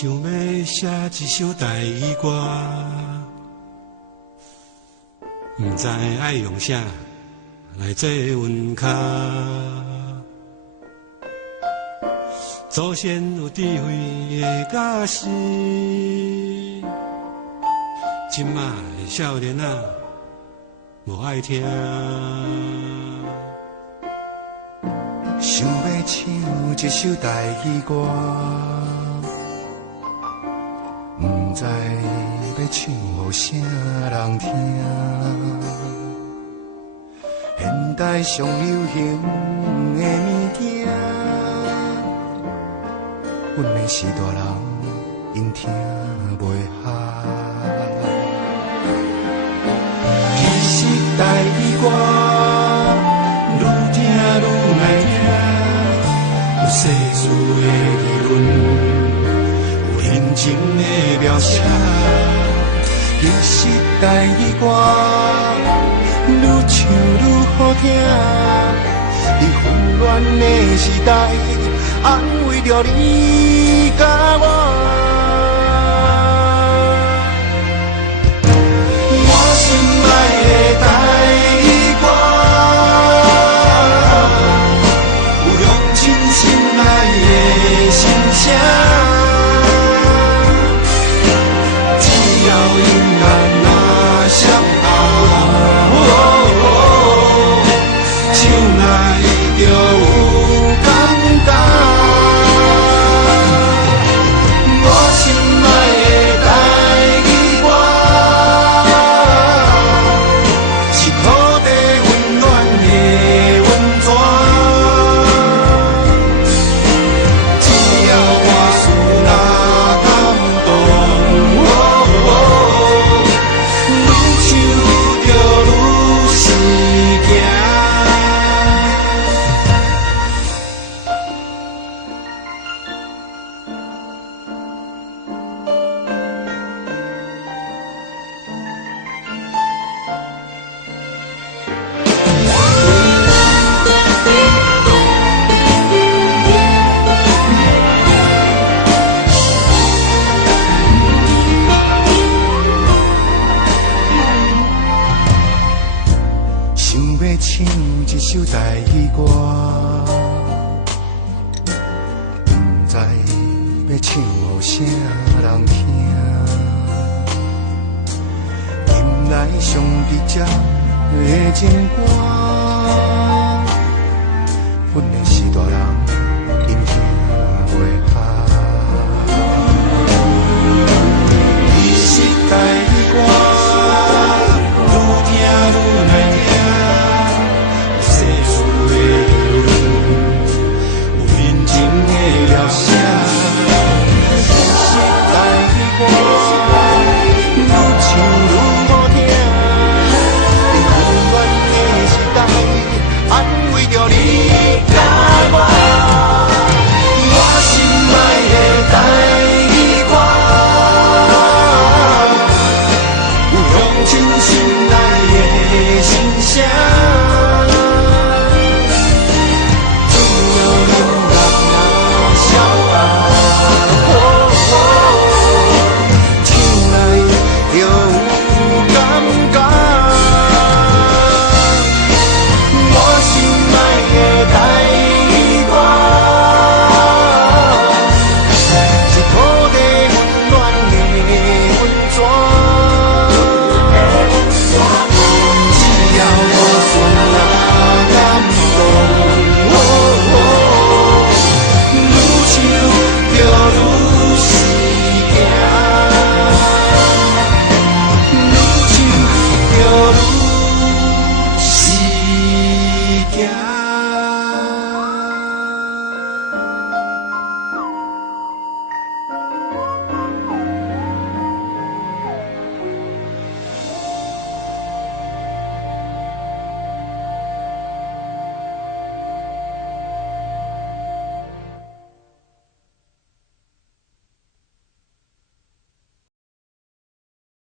想要写一首台语歌，不知爱用啥来做韵脚。祖先有智慧的教示，今仔的少年仔无爱听。想要唱一首台语歌，不知要唱予啥人听。现代上流行的物件，阮的时大人因听袂下。其实台语歌愈听愈难听，有世事的议论，有人情的描写。其实台语歌愈唱愈好听，在混乱的时代，安慰着你甲我。我心爱的台语歌，有用真心爱的心声。只要音乐若闪唱来就有感觉。我心爱的台语歌，是土地温暖的温泉。只要歌词若感动，愈唱就愈是行。想要唱一首台语歌，不知要唱予啥人听。引来上智者的情歌，阮的时大人因听袂下。其实台语歌愈听愈难听。世事的议论，有人情的描写。